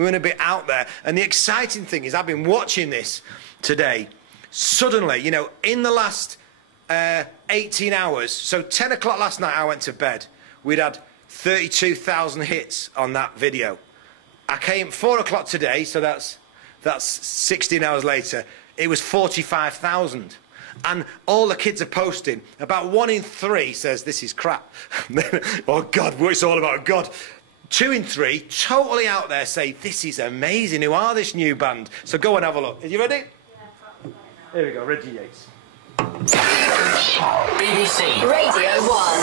We want to be out there. And the exciting thing is, I've been watching this today. Suddenly, you know, in the last 18 hours, so 10 o'clock last night I went to bed, we'd had 32,000 hits on that video. I came 4 o'clock today, so that's 16 hours later, it was 45,000. And all the kids are posting. About 1 in 3 says this is crap. Oh God, it's all about God. 2 in 3 totally out there say this is amazing. Who are this new band? So go and have a look. Are you ready? Yeah. Here we go. Reggie Yates. BBC Radio 1.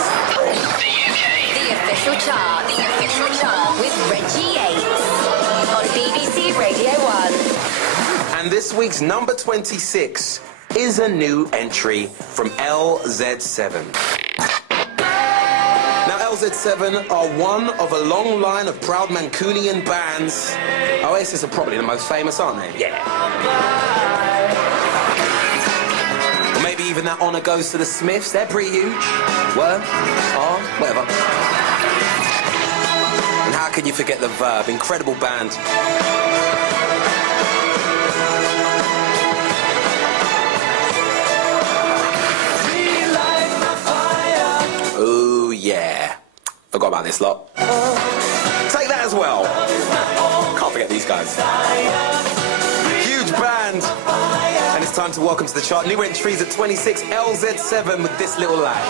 The UK. The official chart. The official chart with Reggie Yates on BBC Radio 1. And this week's number 26 is a new entry from LZ7. Now, LZ7 are one of a long line of proud Mancunian bands. Oasis are probably the most famous, aren't they? Yeah. Or maybe even that honour goes to the Smiths. They're pretty huge. Were? Are? Whatever. And how can you forget the Verb? Incredible band. Oh, yeah. Forgot about this lot. Take that as well. Can't forget these guys. Huge band. And it's time to welcome to the chart new entries at 26, LZ7 with This Little Lad.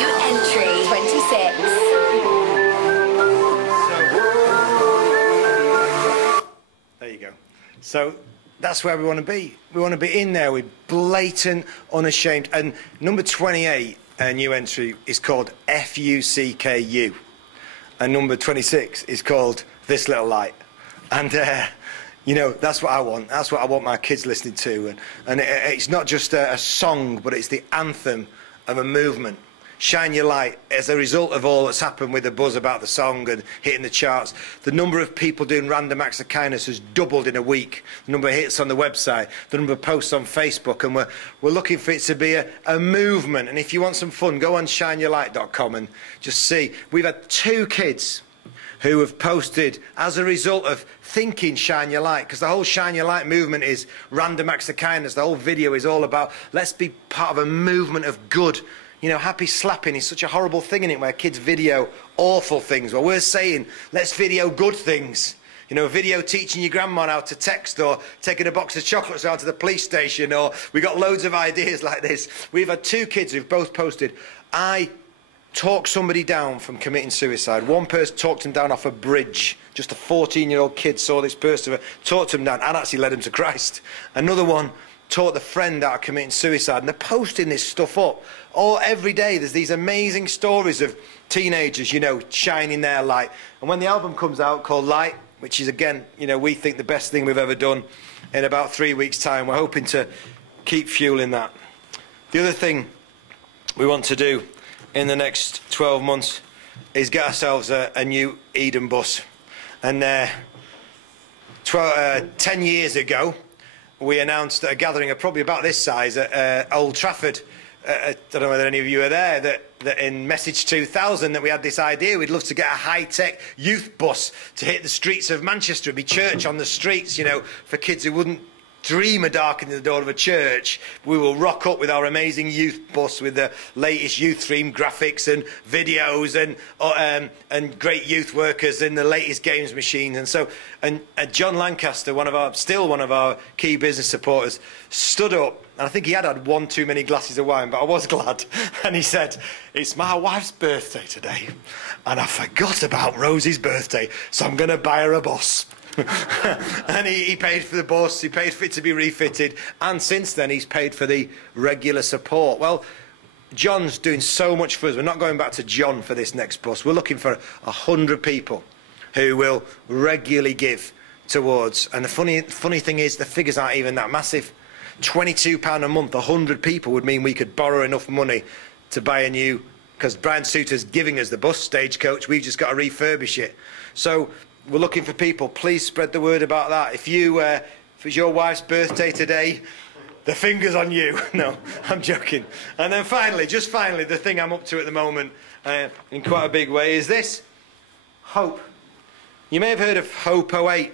New entry 26. There you go. So that's where we want to be. We want to be in there with blatant, unashamed. And number 28, a new entry, is called FUCKU. And number 26 is called This Little Light. And, you know, that's what I want. That's what I want my kids listening to. And it's not just a song, but it's the anthem of a movement. Shine Your Light. As a result of all that's happened with the buzz about the song and hitting the charts, the number of people doing random acts of kindness has doubled in a week. The number of hits on the website, the number of posts on Facebook, and we're looking for it to be a movement. And if you want some fun, go on shineyourlight.com and just see. We've had 2 kids who have posted as a result of thinking Shine Your Light, because the whole Shine Your Light movement is random acts of kindness. The whole video is all about let's be part of a movement of good. You know, happy slapping is such a horrible thing, in it, where kids video awful things. Well, we're saying, let's video good things. You know, video teaching your grandma how to text, or taking a box of chocolates down to the police station, or we got loads of ideas like this. We've had 2 kids who've both posted, I talked somebody down from committing suicide. One person talked him down off a bridge. Just a 14-year-old kid saw this person, talked him down, and actually led him to Christ. Another one taught the friend out of committing suicide, and they're posting this stuff up. Every day there's these amazing stories of teenagers, you know, shining their light. And when the album comes out called Light, which is, again, you know, we think the best thing we've ever done, in about 3 weeks' time, we're hoping to keep fueling that. The other thing we want to do in the next 12 months is get ourselves a new Eden bus. And 10 years ago, we announced at a gathering of probably about this size at Old Trafford. I don't know whether any of you are there, that in Message 2000 that we had this idea. We'd love to get a high-tech youth bus to hit the streets of Manchester. It'd be church on the streets, you know, for kids who wouldn't dream of darkening the door of a church. We will rock up with our amazing youth bus with the latest youth-themed graphics and videos and great youth workers and the latest games machines. And so, and John Lancaster, still one of our key business supporters, stood up. And I think he had 1 too many glasses of wine, but I was glad. And he said, it's my wife's birthday today, and I forgot about Rosie's birthday, so I'm going to buy her a bus. And he paid for the bus, he paid for it to be refitted, and since then he's paid for the regular support. Well, John's doing so much for us. We're not going back to John for this next bus. We're looking for 100 people who will regularly give towards. And the funny thing is, the figures aren't even that massive. £22 a month, 100 people would mean we could borrow enough money to buy a new, because Brian Suter's giving us the bus, Stagecoach, we've just got to refurbish it. So we're looking for people. Please spread the word about that. If it's your wife's birthday today, the finger's on you. No, I'm joking. And then finally, just finally, the thing I'm up to at the moment in quite a big way is this. Hope. You may have heard of Hope 08.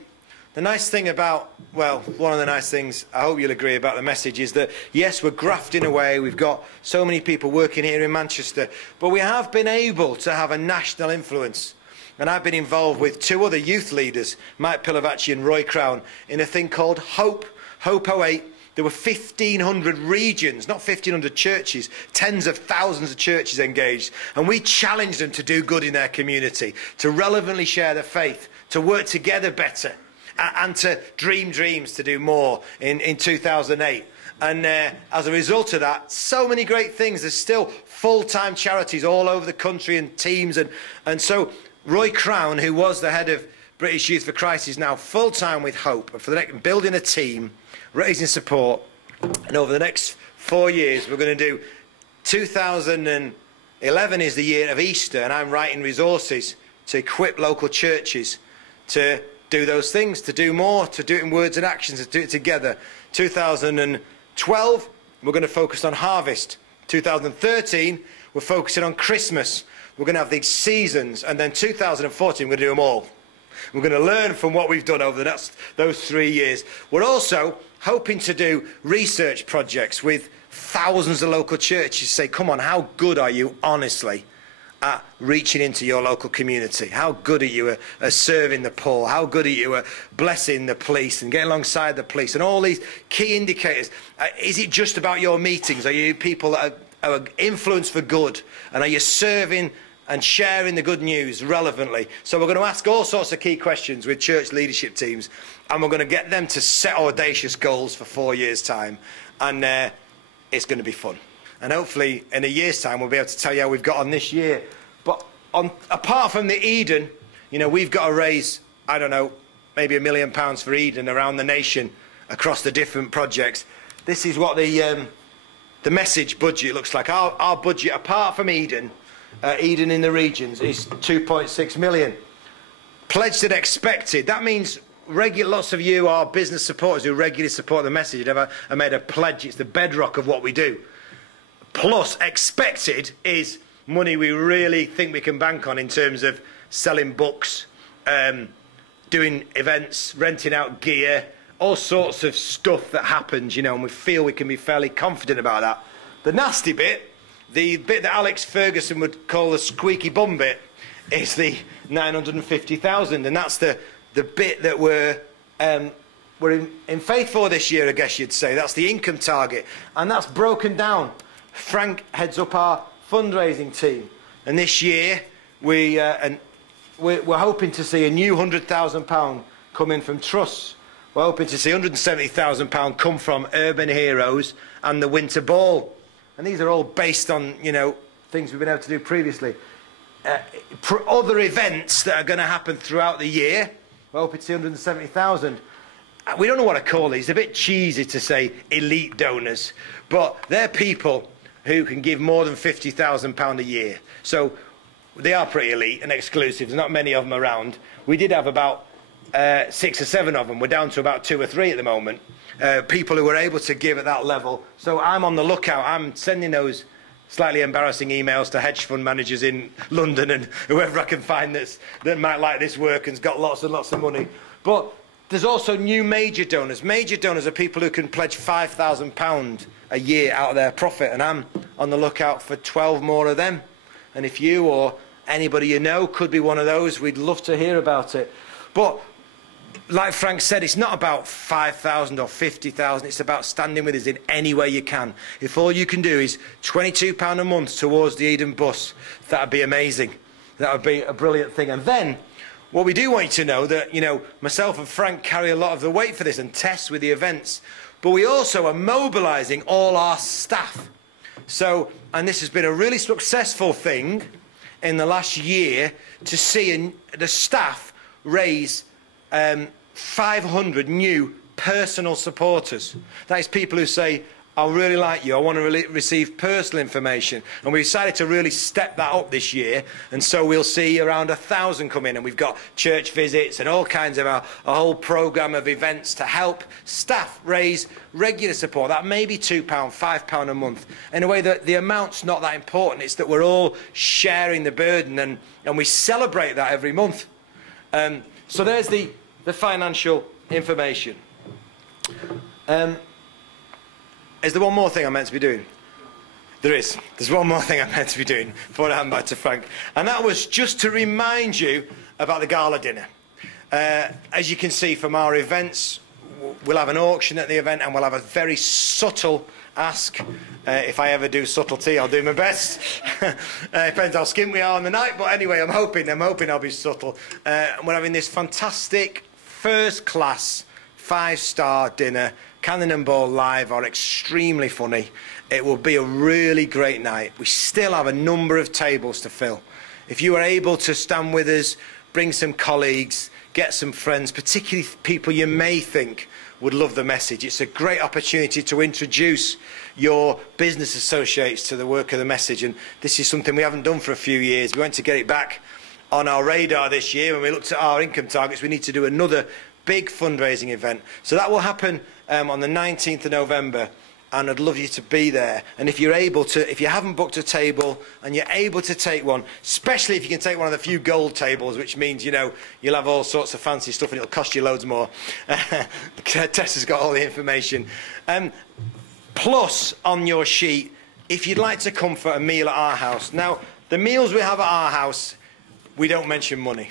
The nice thing about, well, one of the nice things, I hope you'll agree about the message, is that, yes, we're grafting away. We've got so many people working here in Manchester, but we have been able to have a national influence. And I've been involved with 2 other youth leaders, Mike Pilavachi and Roy Crown, in a thing called Hope 08. There were 1,500 regions, not 1,500 churches, tens of thousands of churches engaged. And we challenged them to do good in their community, to relevantly share their faith, to work together better, and to dream dreams to do more in 2008. And as a result of that, so many great things. There's still full-time charities all over the country and teams. And so Roy Crown, who was the head of British Youth for Christ, is now full-time with Hope, for the next, building a team, raising support. And over the next 4 years, we're going to do 2011 is the year of Easter, and I'm writing resources to equip local churches to do those things, to do more, to do it in words and actions, to do it together. 2012, we're going to focus on harvest. 2013, we're focusing on Christmas. We're going to have these seasons, and then 2014, we're going to do them all. We're going to learn from what we've done over the next, those 3 years. We're also hoping to do research projects with thousands of local churches. Say, come on, how good are you, honestly, at reaching into your local community? How good are you at serving the poor? How good are you at blessing the police and getting alongside the police? And all these key indicators. Is it just about your meetings? Are you people that are influenced for good? And are you serving and sharing the good news relevantly? So we're going to ask all sorts of key questions with church leadership teams, and we're going to get them to set audacious goals for 4 years' time. And it's going to be fun. And hopefully in a year's time we'll be able to tell you how we've got on this year. But apart from the Eden, you know, we've got to raise, I don't know, maybe £1 million for Eden around the nation across the different projects. This is what the message budget looks like. Our budget, apart from Eden, Eden in the regions, is 2.6 million. Pledged and expected. That means lots of you are business supporters who regularly support the message and have made a pledge. It's the bedrock of what we do. Plus, expected is money we really think we can bank on in terms of selling books, doing events, renting out gear, all sorts of stuff that happens, you know, and we feel we can be fairly confident about that. The nasty bit, the bit that Alex Ferguson would call the squeaky bum bit, is the 950,000, and that's the bit that we're in faith for this year, I guess you'd say. That's the income target, and that's broken down. Frank heads up our fundraising team, and this year we're hoping to see a new £100,000 come in from trusts. We're hoping to see £170,000 come from Urban Heroes and the Winter Ball, and these are all based on, you know, things we've been able to do previously. Other events that are going to happen throughout the year, we're hoping to see 170,000. We don't know what to call these. It's a bit cheesy to say elite donors, but they're people who can give more than £50,000 a year. So they are pretty elite and exclusive. There's not many of them around. We did have about 6 or 7 of them. We're down to about 2 or 3 at the moment. People who were able to give at that level. So I'm on the lookout. I'm sending those slightly embarrassing emails to hedge fund managers in London and whoever I can find that might like this work and's got lots and lots of money. But there's also new major donors. Major donors are people who can pledge £5,000 a year out of their profit, and I'm on the lookout for 12 more of them. And if you or anybody you know could be one of those, we'd love to hear about it. But like Frank said, it's not about 5,000 or 50,000. It's about standing with us in any way you can. If all you can do is £22 a month towards the Eden bus, that would be amazing. That would be a brilliant thing. And then what we do want you to know that, you know, myself and Frank carry a lot of the weight for this and test with the events, but we also are mobilising all our staff. So, and this has been a really successful thing in the last year to see the staff raise 500 new personal supporters. That is people who say, I really like you, I want to receive personal information. And we decided to really step that up this year, and so we'll see around 1,000 come in, and we've got church visits and all kinds of a whole programme of events to help staff raise regular support. That may be £2, £5 a month. In a way that the amount's not that important, it's that we're all sharing the burden, and we celebrate that every month. So there's the financial information. Is there one more thing I'm meant to be doing? There is. There's one more thing I'm meant to be doing before I hand back to Frank. And that was just to remind you about the gala dinner. As you can see from our events, we'll have an auction at the event and we'll have a very subtle ask. If I ever do subtlety, I'll do my best. Depends how skint we are on the night, but anyway, I'm hoping I'll be subtle. We're having this fantastic first-class 5-star dinner. Cannonball Live are extremely funny. It will be a really great night. We still have a number of tables to fill. If you are able to stand with us, bring some colleagues, get some friends, particularly people you may think would love the message. It's a great opportunity to introduce your business associates to the work of the message, and this is something we haven't done for a few years. We want to get it back on our radar this year. When we looked at our income targets, we need to do another big fundraising event. So that will happen on the 19th of November, and I'd love you to be there. And if you're able to, if you haven't booked a table and you're able to take one, especially if you can take one of the few gold tables, which means, you know, you'll have all sorts of fancy stuff and it'll cost you loads more. Tessa's got all the information. Plus, on your sheet, if you'd like to come for a meal at our house. Now, the meals we have at our house, we don't mention money.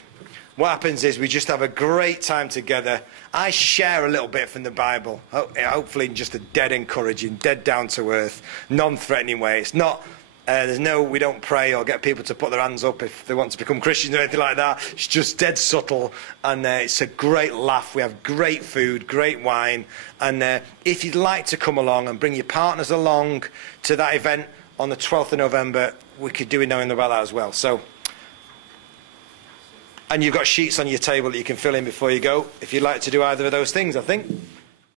What happens is we just have a great time together. I share a little bit from the Bible, hopefully in just a dead encouraging, dead down to earth, non-threatening way. It's not, we don't pray or get people to put their hands up if they want to become Christians or anything like that. It's just dead subtle, and it's a great laugh. We have great food, great wine, and if you'd like to come along and bring your partners along to that event on the 12th of November, we could do with knowing about that as well. So. And you've got sheets on your table that you can fill in before you go, if you'd like to do either of those things, I think.